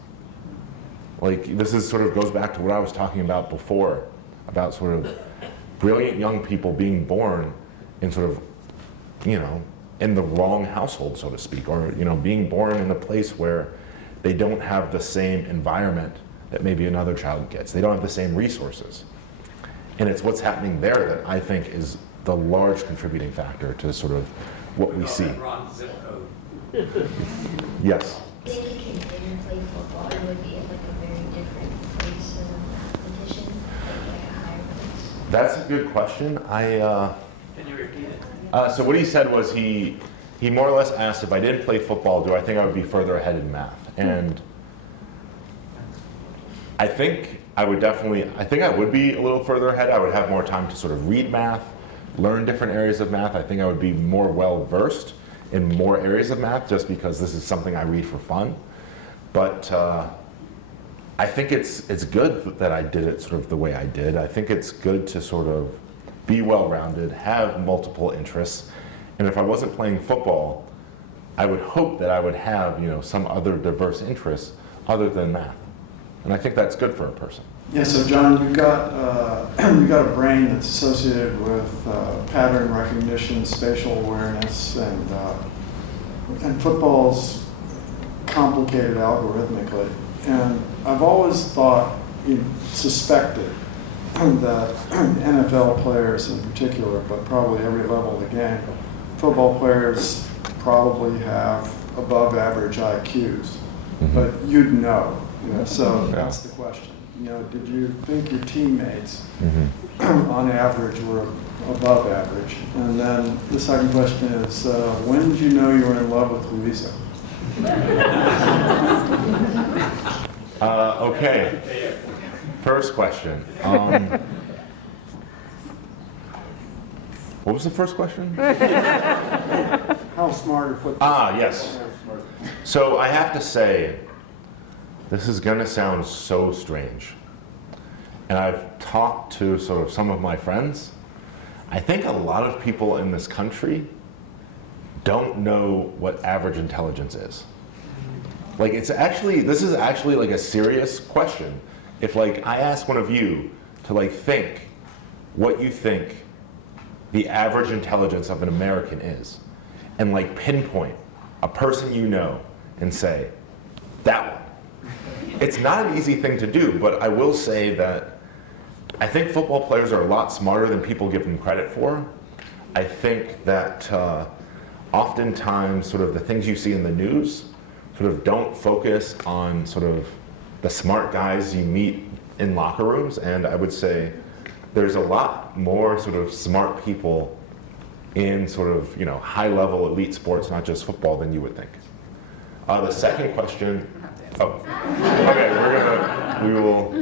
Like, this is sort of goes back to what I was talking about before, about sort of brilliant young people being born in sort of, in the wrong household, so to speak, or, being born in a place where they don't have the same environment that maybe another child gets. They don't have the same resources. And it's what's happening there that I think is the large contributing factor to sort of what we see. Wrong zip code. Yes. I think if you didn't play football, it would be at like a very different place as a mathematician, like a higher place. That's a good question. Can you repeat it? So what he said was he more or less asked, if I didn't play football, do I think I would be further ahead in math? And I think I would be a little further ahead. I would have more time to sort of read math, learn different areas of math. I think I would be more well-versed in more areas of math just because this is something I read for fun. But I think it's good that I did it sort of the way I did. I think it's good to sort of be well-rounded, have multiple interests. And if I wasn't playing football, I would hope that I would have, some other diverse interests other than math. And I think that's good for a person. Yeah, so John, you've got a brain that's associated with pattern recognition, spatial awareness, and football's complicated algorithmically. And I've always suspected that NFL players in particular, but probably every level of the game, football players probably have above average IQs, but you'd know. So that's the question. Did you think your teammates, on average, were above average? And then the second question is, when did you know you were in love with Louisa? Okay. First question. What was the first question? How smart are football? Yes. So I have to say, this is going to sound so strange. And I've talked to sort of some of my friends. I think a lot of people in this country don't know what average intelligence is. Like, this is actually like a serious question. If I ask one of you to think what you think the average intelligence of an American is, and like pinpoint a person you know and say, that one. It's not an easy thing to do, but I will say that I think football players are a lot smarter than people give them credit for. I think that oftentimes sort of the things you see in the news sort of don't focus on sort of the smart guys you meet in locker rooms, and I would say there's a lot more sort of smart people in sort of, you know, high-level elite sports, not just football, than you would think. The second question, okay, we will,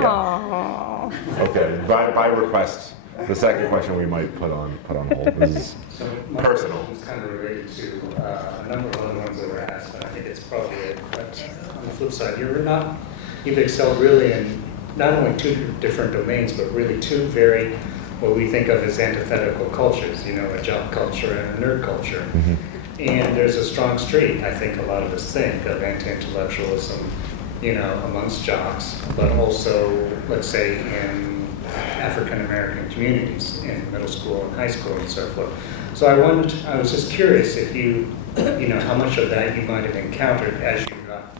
yeah. Okay, by request, the second question we might put on hold. This is so my personal. question is kind of related to a number of other ones that were asked, but I think it's probably on the flip side. You've excelled really in not only two different domains, but really two very, what we think of as antithetical cultures, you know, a jock culture and a nerd culture. Mm-hmm. And there's a strong streak, I think a lot of us think, of anti-intellectualism, you know, amongst jocks, but also, let's say, in African-American communities in middle school and high school and so forth. So I was just curious if you know, how much of that you might have encountered as you got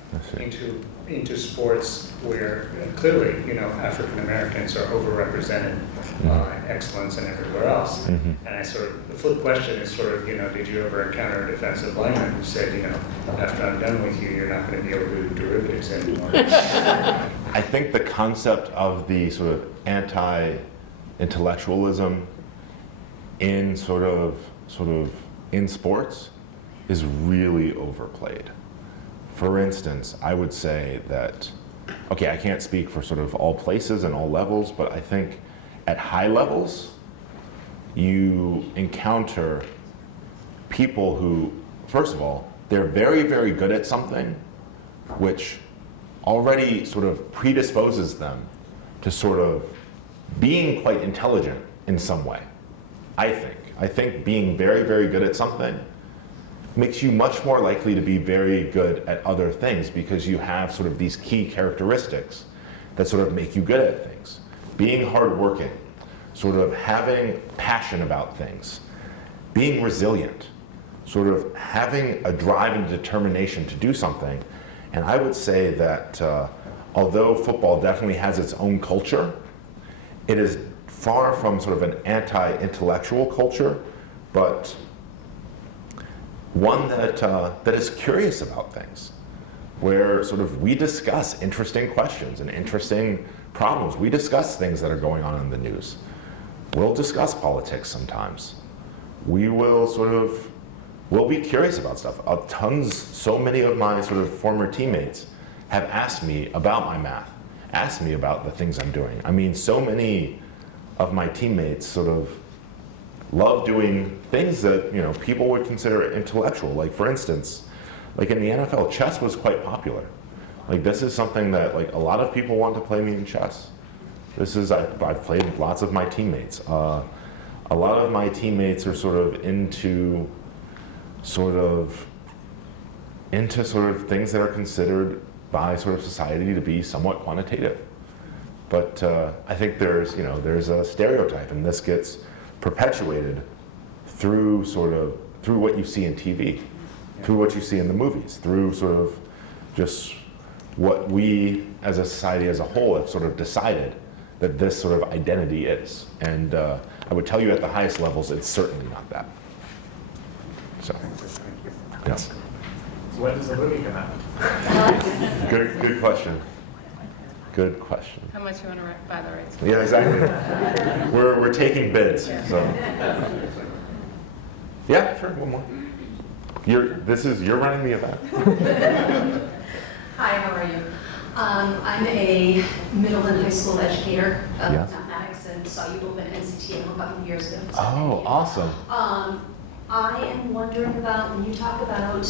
into sports where clearly, you know, African Americans are overrepresented by excellence and everywhere else. Mm-hmm. And the flip question is sort of, you know, did you ever encounter a defensive lineman who said, you know, after I'm done with you, you're not going to be able to do derivatives anymore? I think the concept of the sort of anti-intellectualism in sort of in sports is really overplayed. For instance, I would say that, okay, I can't speak for sort of all places and all levels, but I think at high levels, you encounter people who, first of all, they're very, very good at something, which already sort of predisposes them to sort of being quite intelligent in some way, I think. I think being very, very good at something makes you much more likely to be very good at other things because you have sort of these key characteristics that sort of make you good at things. Being hardworking, sort of having passion about things, being resilient, sort of having a drive and determination to do something. And I would say that although football definitely has its own culture, it is far from sort of an anti-intellectual culture, but one that is curious about things, where sort of we discuss interesting questions and interesting problems. We discuss things that are going on in the news. We'll discuss politics sometimes. We'll be curious about stuff. So many of my sort of former teammates have asked me about my math, asked me about the things I'm doing. I mean, so many of my teammates sort of love doing things that, you know, people would consider intellectual. Like, for instance, like in the NFL, chess was quite popular. Like, this is something that, like, a lot of people want to play me in chess. I've played with lots of my teammates. A lot of my teammates are sort of into things that are considered by sort of society to be somewhat quantitative. But I think there's a stereotype, and this gets perpetuated through what you see in TV, through what you see in the movies, through sort of just what we as a society as a whole have sort of decided that this sort of identity is. And I would tell you at the highest levels, it's certainly not that. So, yes. When does the movie come out? Good question. Good question. How much you want to buy the rights? Yeah, exactly. We're taking bids. So. Yeah, sure. One more. You're running the event. Hi, how are you? I'm a middle and high school educator of Yes. mathematics and saw you open NCTM a couple of years ago. Oh, awesome. I am wondering about when you talk about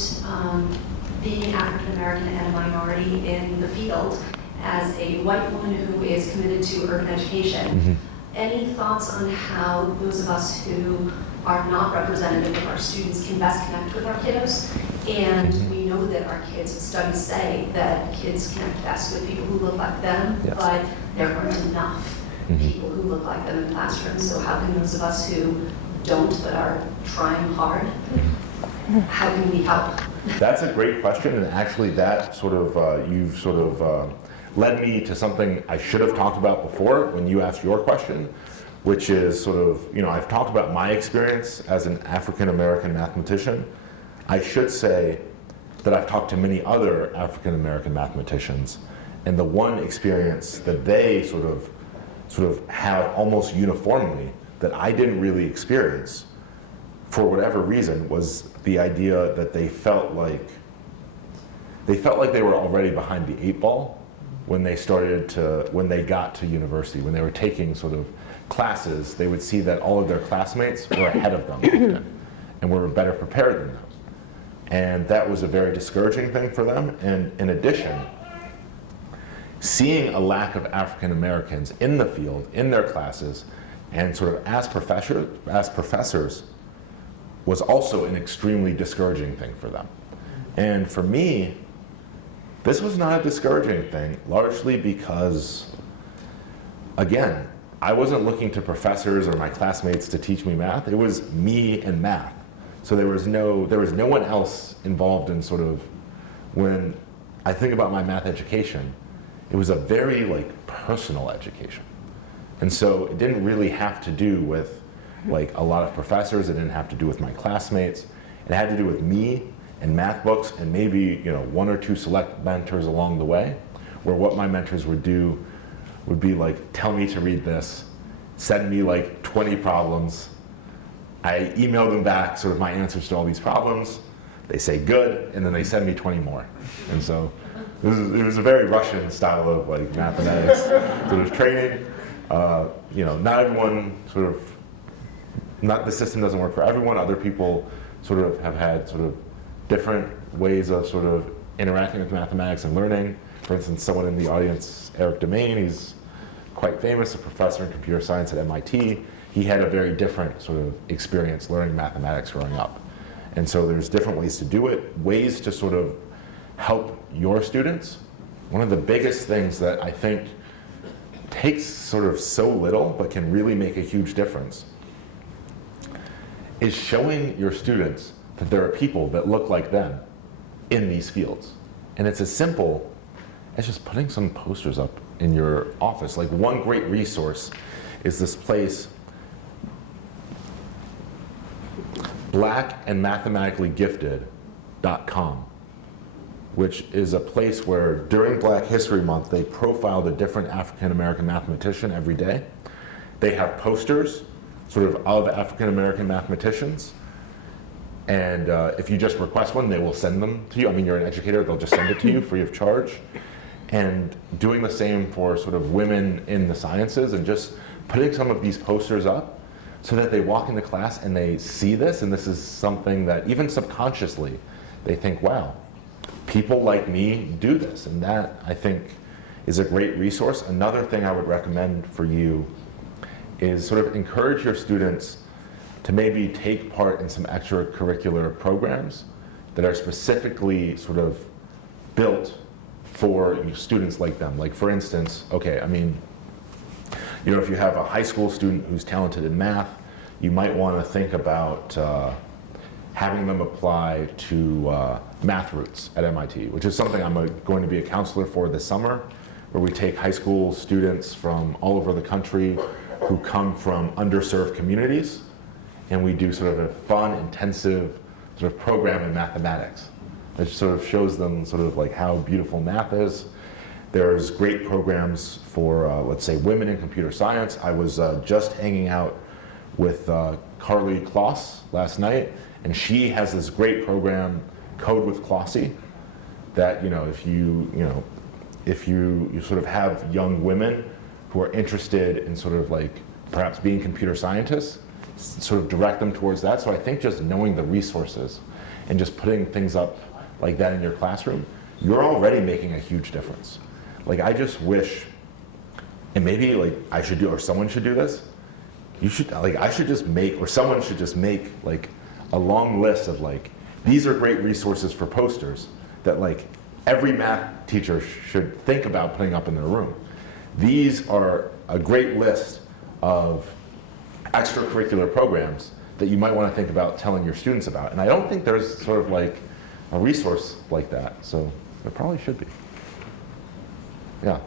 being African American and a minority in the field as a white woman who is committed to urban education. Mm-hmm. Any thoughts on how those of us who are not representative of our students can best connect with our kiddos? And we know that our kids, studies say that kids connect best with people who look like them, Yes. but there aren't enough Mm-hmm. people who look like them in classrooms. So how can those of us who don't but are trying hard how can we help? That's a great question, and actually that sort of, you've sort of led me to something I should have talked about before when you asked your question, which is sort of, I've talked about my experience as an African-American mathematician. I should say that I've talked to many other African-American mathematicians, and the one experience that they sort of have almost uniformly that I didn't really experience for whatever reason was the idea that they felt like they were already behind the 8 ball when they got to university. When they were taking sort of classes, they would see that all of their classmates were ahead of them often and were better prepared than them. And that was a very discouraging thing for them. And in addition, seeing a lack of African Americans in the field, in their classes, and sort of as professors was also an extremely discouraging thing for them. And for me, this was not a discouraging thing, largely because, again, I wasn't looking to professors or my classmates to teach me math. It was me and math. So there was no one else involved in sort of, when I think about my math education, it was a very personal education. And so it didn't really have to do with a lot of professors. It didn't have to do with my classmates. It had to do with me and math books and maybe 1 or 2 select mentors along the way, where what my mentors would do would be tell me to read this, send me 20 problems. I email them back sort of my answers to all these problems. They say good, and then they send me 20 more. And so it was a very Russian style of mathematics sort of training. Not everyone the system doesn't work for everyone. Other people sort of have had sort of different ways of sort of interacting with mathematics and learning. For instance, someone in the audience, Eric Demain, he's quite famous, a professor in computer science at MIT. He had a very different sort of experience learning mathematics growing up. And so there's different ways to do it, ways to sort of help your students. One of the biggest things that I think takes sort of so little but can really make a huge difference is showing your students that there are people that look like them in these fields. And it's as simple as just putting some posters up in your office. One great resource is this place, blackandmathematicallygifted.com, which is a place where during Black History Month, they profiled a different African American mathematician every day. They have posters of African American mathematicians. And if you just request one, they will send them to you. I mean, you're an educator, they'll just send it to you free of charge. And doing the same for sort of women in the sciences, and just putting some of these posters up so that they walk into class and they see this, and this is something that even subconsciously they think, wow, people like me do this. And that, I think, is a great resource. Another thing I would recommend for you is sort of encourage your students to maybe take part in some extracurricular programs that are specifically sort of built for students like them. For instance, if you have a high school student who's talented in math, you might want to think about having them apply to Math Roots at MIT, which is something I'm going to be a counselor for this summer, where we take high school students from all over the country who come from underserved communities, and we do sort of a fun, intensive sort of program in mathematics. It sort of shows them sort of how beautiful math is. There's great programs for, let's say, women in computer science. I was just hanging out with Carly Kloss last night, and she has this great program, Code with Klossy, that if you sort of have young women who are interested in sort of perhaps being computer scientists, sort of direct them towards that. So I think just knowing the resources and just putting things up like that in your classroom, you're already making a huge difference. I just wish, and maybe I should do, or someone should do this, I should just make, or someone should just make a long list of these are great resources for posters that every math teacher should think about putting up in their room. These are a great list of extracurricular programs that you might want to think about telling your students about. And I don't think there's sort of like a resource like that, so there probably should be. Yeah.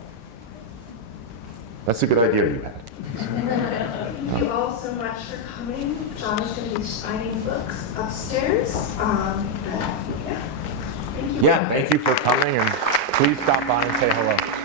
That's a good idea you had. Thank you all so much for coming. John is going to be signing books upstairs. Yeah. Thank you. Yeah, thank you for coming, and please stop by and say hello.